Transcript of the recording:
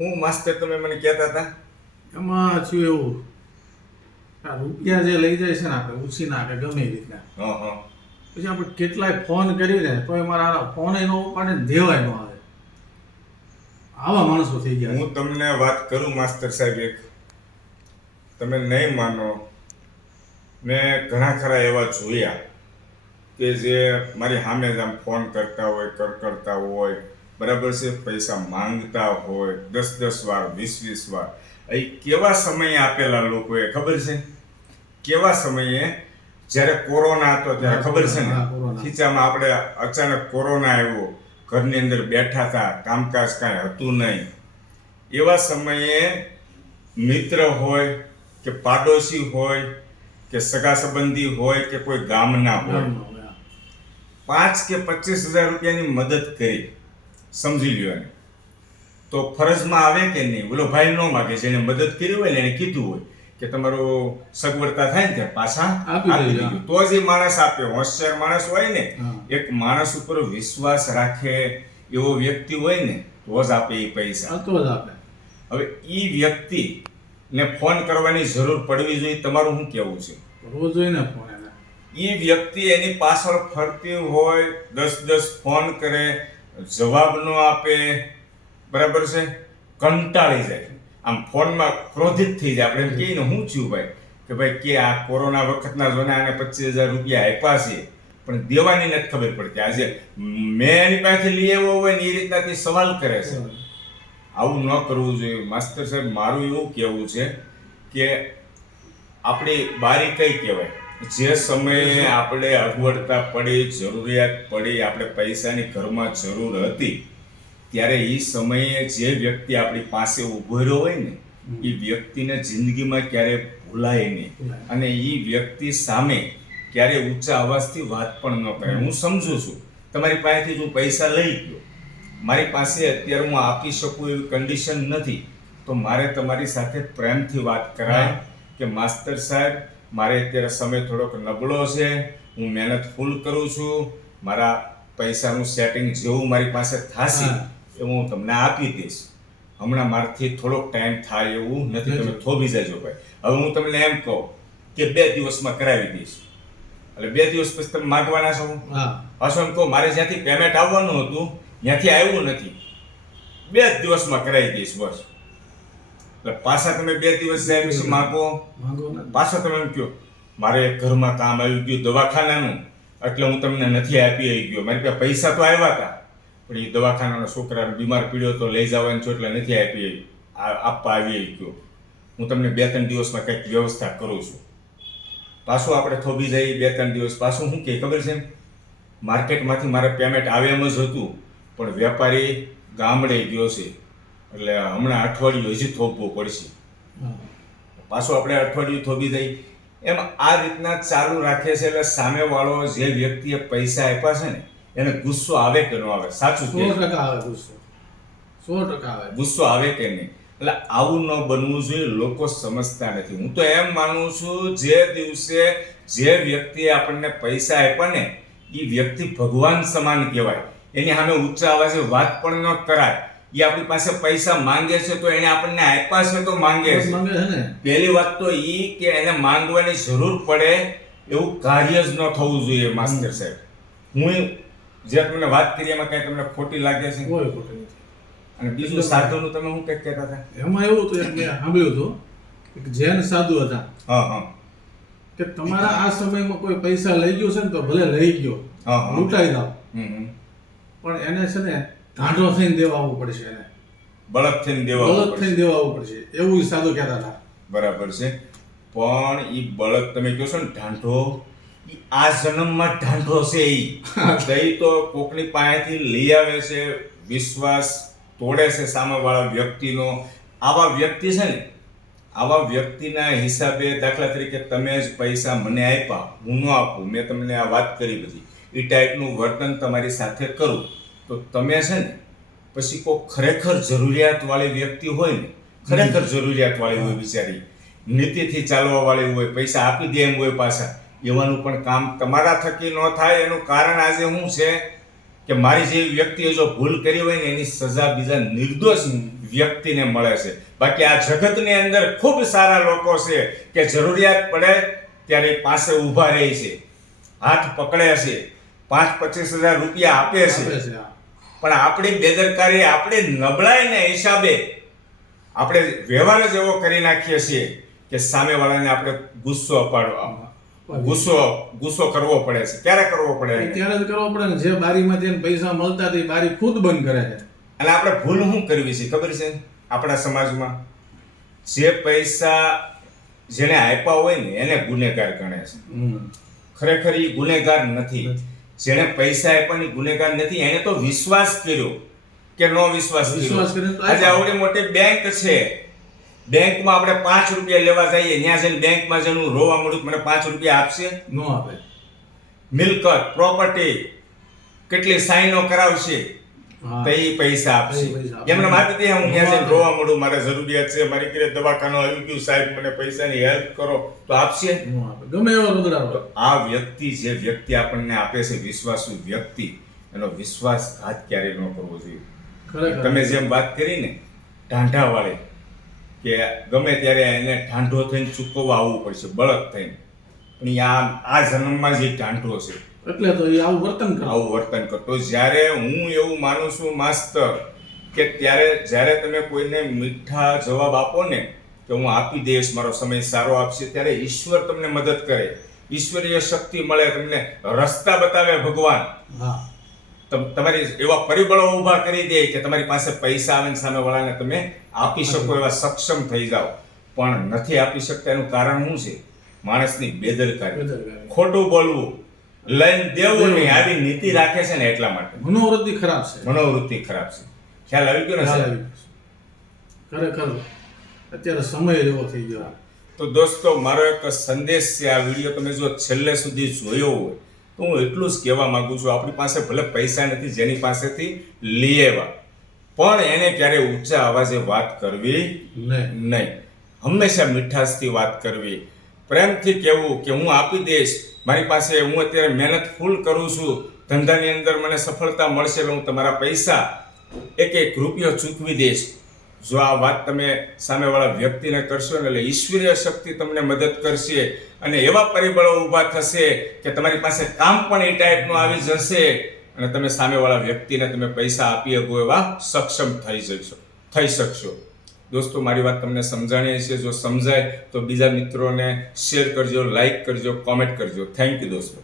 હું માસ્તર તમે મને કહેતા હતા. એમાં થયું એવું? આ રૂપિયા જે લઈ જાય છે ને આપણે ઉછી નાખે ગમે એ રીતના. હા હા. પછી આપણે કેટલાય ફોન કરીને એ મારા ફોન એનો ઉપાડે દેવાય ન આવે. આવા માણસો થઈ ગયા હું તમને વાત કરું માસ્તર સાહેબ એક. તમે નહીં માનો. મેં ઘણા ખરા એવા જોયા કે જે મારી સામે જ આમ ફોન કરતા હોય કર કરતા હોય. બરાબર છે? પૈસા માંગતા હોય દસ દસ વાર વીસ વીસ વાર. એ કેવા સમયે આપેલા લોકોએ ખબર છે? કેવા સમયે? જ્યારે કોરોના હતો ત્યારે ખબર છે ને? ખીચામાં આપણે અચાનક કોરોના આવ્યો ઘરની અંદર બેઠા હતા કામકાજ કાંઈ હતું નહીં. એવા સમયે મિત્ર હોય કે પાડોશી હોય કે સગા સંબંધી હોય કે કોઈ ગામના હોય હોય. પાંચ કે પચીસ હજાર રૂપિયાની મદદ કરી. સમજી લ્યો એને. તો ફરજમાં આવે કે નહીં? બોલો ભાઈ ન માગે જેને મદદ કરી હોય ને એને કીધું હોય કે તમારું સગવડતા થાય ને ત્યાં પાછા આપી. દેજો. તો જ એ માણસ આપે હોશિયાર માણસ હોય ને એક માણસ ઉપર વિશ્વાસ રાખે એવો વ્યક્તિ હોય ને તો જ આપે એ પૈસા. તો જ આપે. હવે એ વ્યક્તિ ને ફોન કરવાની જરૂર પડવી જોઈએ તમારું શું કહેવું છે? રોજ હોય ને ફોન એ વ્યક્તિ એની પાછળ ફરતી હોય દસ દસ ફોન કરે જવાબ ન આપે. બરાબર છે? કંટાળી જાય. આમ ફોનમાં ક્રોધિત થઈ જાય. આપણે એમ કહીએ ને, હું થયું ભાઈ, કે ભાઈ, કે આ કોરોના વખતના જોને આને પચીસ હજાર રૂપિયા આપ્યા છે. પણ દેવાની નથી ખબર પડતી. આજે મેં એની પાસેથી લઈ આવ્યો હોય ને, એ રીતના તે સવાલ કરે છે. આવું ન કરવું જોઈએ. માસ્તર સાહેબ, મારું એવું કહેવું છે કે આપણી બારી કઈ કહેવાય? જે સમયે આપણે અગવડતા પડી જરૂરિયાત પડી આપણે પૈસાની ઘરમાં જરૂર હતી ત્યારે એ સમયે જે વ્યક્તિ આપણી પાસે ઊભો રહ્યો હોય ને એ વ્યક્તિને જિંદગીમાં ક્યારે ભૂલાય નહીં. અને એ વ્યક્તિ સામે ક્યારે ઊંચા અવાજથી વાત પણ ન કરે. હું સમજુ છું. તમારી પાસેથી જો પૈસા લઈ ગયો મારી પાસે અત્યારે હું આપી શકું એવી કન્ડિશન નથી તો મારે તમારી સાથે પ્રેમથી વાત કરાય કે માસ્તર સાહેબ મારે અત્યારે સમય થોડોક નબળો છે હું મહેનત ફૂલ કરું છું મારા પૈસાનું સેટિંગ જેવું મારી પાસે થશે. એવું હું તમને આપી દઈશ. હમણાં મારાથી થોડોક ટાઈમ થાય એવું નથી તમે થોભી જજો ભાઈ. હવે હું તમને એમ કહું કે બે દિવસમાં કરાવી દઈશ. એટલે બે દિવસ પછી તમે માગવાના છો? હા. પાછું એમ કહો મારે જ્યાંથી પેમેન્ટ આવવાનું હતું ત્યાંથી આવ્યું નથી. બે જ દિવસમાં કરાવી દઈશ બસ. પાછા તમે બે દિવસ જાય પછી માગો. પાછા તમે એમ કહો મારે ઘરમાં કામ આવી ગયું દવાખાનાનું એટલે હું તમને નથી આપી આવી ગયો. મારી પાસે પૈસા તો આવ્યા હતા પણ એ દવાખાનાના છોકરાને બીમાર પીડ્યો તો લઈ જવાનું છું એટલે નથી આપી આવી. આપવા આવી આવી ગયો. હું તમને બે ત્રણ દિવસમાં કંઈક વ્યવસ્થા કરું છું. પાછું આપણે થોભી જઈએ બે ત્રણ દિવસ. પાછું શું કે ખબર છે માર્કેટમાંથી મારે પેમેન્ટ આવે એમ જ હતું પણ વેપારી ગામડે ગયો છે. એટલે હમણાં અઠવાડિયું હજી થોપવું પડશે. પાછો આપણે અઠવાડિયું થોભી દઈ એમ આ રીતના ચાલુ રાખે છે એટલે સામેવાળો જે વ્યક્તિએ પૈસા આપ્યા છે ને એને ગુસ્સો આવે કે ન આવે? સાચું સો ટકા આવે ગુસ્સો. સો ટકા આવે. ગુસ્સો આવે કે નહીં? એટલે આવું ન બનવું જોઈએ લોકો સમજતા નથી. હું તો એમ માનું છું જે દિવસે જે વ્યક્તિએ આપણને પૈસા આપ્યા ને એ વ્યક્તિ ભગવાન સમાન કહેવાય. એની સામે ઊંચા અવાજે વાત પણ ન કરાય. એ આપણી પાસે પૈસા માંગે છે તો એને આપણને આપ્યા છે તો માંગે છે. છે ને? પહેલી વાત તો એ કે એને માંગવાની જરૂર પડે એવું કાર્ય જ ન થવું જોઈએ માસ્ટર સાહેબ. હું જે તમને વાત કરી એમાં કઈ તમને ખોટી લાગે છે? કોઈ ખોટી નથી. અને બીજું સાધુનું તમે શું કંઈક કહેતા હતા? એમાં એવું હતું એક મેં સાંભળ્યું હતું એક જૈન સાધુ હતા. હા હા. કે તમારા આ સમયમાં કોઈ પૈસા લઈ ગયો છે ને તો ભલે લઈ ગયો. લૂંટાઈ હમ. પણ એને છે ને ઢાંઢો થઈને દેવા આવવું પડશે એને. બળદ થઈને દેવા બળદ થઈને દેવા આવવું પડશે. એવું સાધુ કહેતા હતા. બરાબર છે. પણ એ બળદ તમે કહો છો ને ઢાંઢો આ જન્મમાં ઢાંઢો છે એ દઈ તો કોકની પાસેથી લઈ આવે છે વિશ્વાસ તોડે છે સામેવાળા વ્યક્તિનો. આવા વ્યક્તિ છે ને આવા વ્યક્તિના હિસાબે દાખલા તરીકે તમે જ પૈસા મને આપ્યા હું ન આપું મેં તમને આ વાત કરી બધી. એ ટાઈપનું વર્તન તમારી સાથે કરું. તો તમે છે ને પછી કોઈ ખરેખર જરૂરિયાતવાળી વ્યક્તિ હોય ને ખરેખર જરૂરિયાતવાળી હોય બિચારી નીતિથી ચાલવા વાળી હોય પૈસા આપી દે એમ હોય પાછા એવાનું પણ કામ તમારા થકી ન થાય. એનું કારણ આજે શું છે કે મારી જેવી વ્યક્તિએ જો ભૂલ કરી હોય ને એની સજા બીજા નિર્દોષ વ્યક્તિને મળે છે. બાકી આ જગતની અંદર ખૂબ સારા લોકો છે કે જરૂરિયાત પડે ત્યારે એ પાસે ઊભા રહે છે હાથ પકડે છે. પાંચ પચીસ હજાર રૂપિયા આપે છે. પણ આપણી બેદરકારી આપણે નબળાઈને હિસાબે આપણે વ્યવહાર જ એવો કરી નાખીએ છીએ કે સામેવાળાને આપણે ગુસ્સો અપાડવા. ગુસ્સો ગુસ્સો કરવો પડે છે. ક્યારે કરવો પડે? ત્યારે જ કરવો પડે ને. જે બારીમાં જેને પૈસા મળતા તે બારી ખુદ બંધ કરે છે. અને આપણે ભૂલ શું કરવી છે? ખબર છે? આપણા સમાજમાં જે પૈસા જેને આપ્યા હોય ને એને ગુનેગાર ગણે છે. ખરેખર એ ગુનેગાર નથી. જેને પૈસા આપ્યા એ ગુનેગાર નથી એને તો વિશ્વાસ કર્યો કે નો વિશ્વાસ કર્યો. વિશ્વાસ કર્યો આજે આવડે આવડી મોટી બેંક છે. બેંકમાં આપણે પાંચ રૂપિયા લેવા જઈએ ત્યાં જઈને બેંકમાં જઈને હું રોવા મળું મને પાંચ રૂપિયા આપશે? ન આપે. મિલકત પ્રોપર્ટી કેટલી સાઈનો કરાવશે? હા. તો એ પૈસા આપશે. એમને માપી દે હું ત્યાં જઈને રોવા મળું મારે જરૂરિયાત છે મારી ઘરે દવાખાનો આવી ગયું સાહેબ મને પૈસાની હેલ્પ કરો. તો આપશે? ગમે એવો રોદડારો આ વ્યક્તિ જે વ્યક્તિ આપણને આપે છે વિશ્વાસુ વ્યક્તિ એનો વિશ્વાસઘાત ક્યારેય ન કરવો જોઈએ. તમે જેમ વાત કરી ને ઢાંઢા વાળી કે ગમે ત્યારે એને ઢાંઢો થઈને ચૂકવવા આવવું પડશે બળદ થઈને. પણ આ આ જન્મમાં જે ઢાંઢો છે એટલે તો એ આવું વર્તન કરે. આવું વર્તન કરતો જ્યારે હું એવું માનું છું માસ્તર કે ત્યારે જ્યારે તમે કોઈને મીઠા જવાબ આપો ને કે હું આપી દઈશ મારો સમય સારો આપશે ત્યારે ઈશ્વર તમને મદદ કરે. ઈશ્વરીય શક્તિ મળે તમને રસ્તા બતાવે ભગવાન. તમારી એવા પરિબળો ઊભા કરી દે કે તમારી પાસે પૈસા આવે સામે સામેવાળાને તમે આપી શકો એવા સક્ષમ થઈ જાઓ. પણ નથી આપી શકતા એનું કારણ શું છે? માણસની બેદરકારી. ખોટું બોલવું. લઈને દેવું નહીં આવી નીતિ રાખે છે ને એટલા માટે. મનોવૃત્તિ ખરાબ છે. મનોવૃત્તિ ખરાબ છે. ખ્યાલ આવી ગયો ને સાહેબ? ખરેખર અત્યારે સમય એવો થઈ ગયો તો દોસ્તો મારો એક સંદેશ છે આ વીડિયો તમે જો છેલ્લે સુધી જોયો હોય તો હું એટલું જ કહેવા માંગુ છું આપણી પાસે ભલે પૈસા નથી જેની પાસેથી લઈ આવ્યા પણ એને ક્યારે ઊંચા અવાજે વાત કરવી? નહીં. નહીં. હંમેશા મીઠાશથી વાત કરવી. પ્રેમથી કહેવું કે હું આપી દઈશ મારી પાસે હું અત્યારે મહેનત ફૂલ કરું છું. ધંધાની અંદર મને સફળતા મળશે એટલે હું તમારા પૈસા એક એક રૂપિયો ચૂકવી દઈશ. જો આ વાત તમે સામેવાળા વ્યક્તિને કરશો ને એટલે ઈશ્વરીય શક્તિ તમને મદદ કરશે અને એવા પરિબળો ઊભા થશે કે તમારી પાસે કામ પણ એ ટાઈપનું આવી જશે અને તમે સામેવાળા વ્યક્તિને તમે પૈસા આપી શકો એવા સક્ષમ થઈ જશો, થઈ શકશો. દોસ્તો, મારી વાત તમને સમજાણી છે. જો સમજાય, તો બીજા મિત્રોને શેર કરજો લાઇક કરજો કોમેન્ટ કરજો. થેન્ક યુ દોસ્તો.